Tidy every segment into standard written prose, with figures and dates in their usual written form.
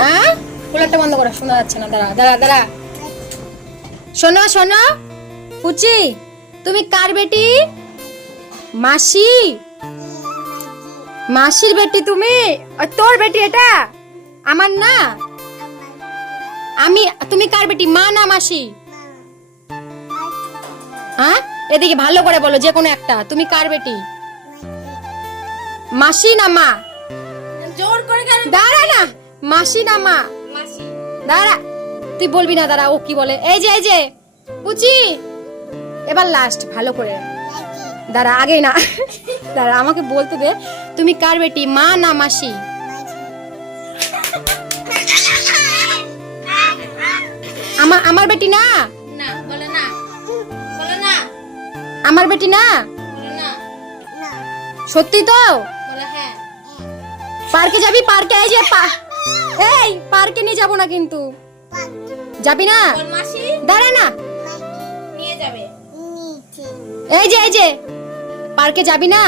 হ্যাঁ, কুলারটা বন্ধ করো, শোনা যাচ্ছে না। দাঁড়া দাঁড়া দাঁড়া, শোনো শোনো পুচি, তুমি কার বেটি? মাসি, মাসির বেটি তুমি? তোর বেটি এটা? আমার না। তুমি কার বেটি, মা না মাসি? হ্যাঁ, এদিকে ভালো করে বলো, যে কোনো একটা। তুমি কার বেটি? মাসি না মা? জোর করে কেন? দাঁড়া না, মাসি না মা? মাসি। দাঁড়া, তুই বলবি না, দাঁড়া। ও কি বলে, এই যে পুচি, এবার লাস্ট, ভালো করে দাঁড়া, আগে না দাঁড়া, আমাকে বলতে দে। তুমি কার বেটি, মা না মাসি? আমার বেটি না? না, বলে না, বলে না, আমার বেটি না? বলে না, সত্যি তো? বলে হ্যাঁ। পার্কে যাবি? পার্কে, এই যে এই পার্কে নিয়ে যাবো না কিন্তু। যাবি না? বল মাসি দাঁড়া না, নিয়ে যাবে। এই যে পার্কে যাবি না?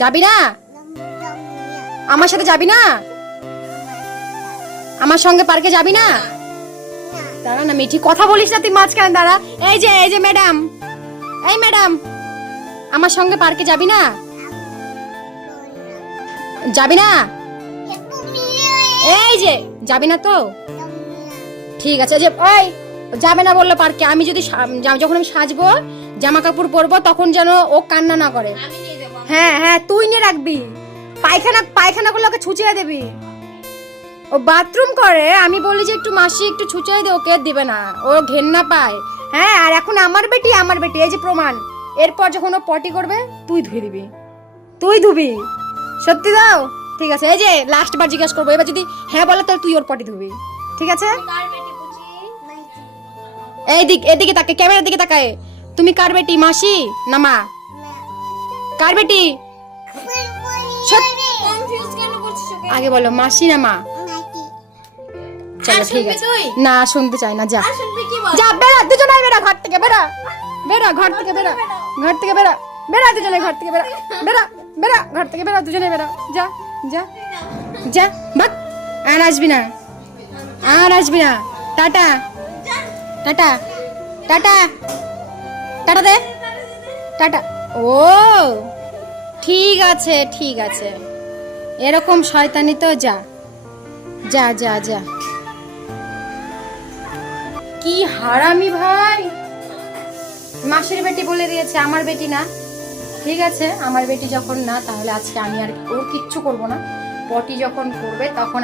যাবি না? আমার সাথে যাবি না? আমার সঙ্গে পার্কে যাবি না? দাঁড়া না মিঠি, কথা বলিস না তুই মাঝখানে, দাঁড়া। এই যে ম্যাডাম, এই ম্যাডাম, আমার সঙ্গে পার্কে যাবি না? যাবি না? এই যে যাবি না তো? ঠিক আছে, যে ওই যাবে না বললো পার্কে। আমি যদি যখন আমি সাজবো, জামা কাপড় পরবো, তখন যেন ও কান্না না করে। আমি নিয়ে যাবো। হ্যাঁ হ্যাঁ, তুই নিয়ে রাখবি। পায়খানা করলে ওকে ছুঁচিয়ে দিবি। ও বাথরুম করে, আমি বলি যে একটু মাসি একটু ছুঁচিয়ে দে, ওকে দিবে না, ও ঘেন্না পায়। হ্যাঁ, আর এখন আমার বেটি, এই যে প্রমাণ। এরপর যখন ও পটি করবে, তুই ধুয়ে দিবি, তুই ধুবি। সত্যি দাও? ঠিক আছে, এই যে লাস্ট বার জিজ্ঞাসা করবো, এবার যদি হ্যাঁ বলে তাহলে তুই ওর পটি ধুবি, ঠিক আছে? কার বেটি পুচি? এদিকে তাকে, ক্যামেরার দিকে তাকায়। তুমি কার বেটি, মাসি না মা? কার বেটি? কনফিউজ কেন করছিস ওকে? আগে বলো, মাসি না মা? চলো আর ঠিক শুনবি আছে। তুই? না, শুনতে চাই না, যা আর শুনবি কি বল? যা, বেরা দুজনে, বেরা ঘর থেকে, বেরা বেরা ঘর থেকে, বেরা ঘর থেকে, বেরা বেরা দুজনে ঘর থেকে, বেরা বেরা বেরা ঘর থেকে, বেরা দুজনে, বেরা, যা যা যা, বাক। আর আসবি না, আর আসবি না। টাটা টাটা টাটা টাটা দে, টাটা। ও ঠিক আছে ঠিক আছে, এরকম শয়তানি তো, যা যা যা যা। কি হারামি ভাই, মাসির বেটি বলে দিয়েছে, আমার বেটি না। ঠিক আছে, আমার বেটি যখন না, তাহলে আজকে আমি আর ওর কিচ্ছু করব না। পটি যখন করবে তখন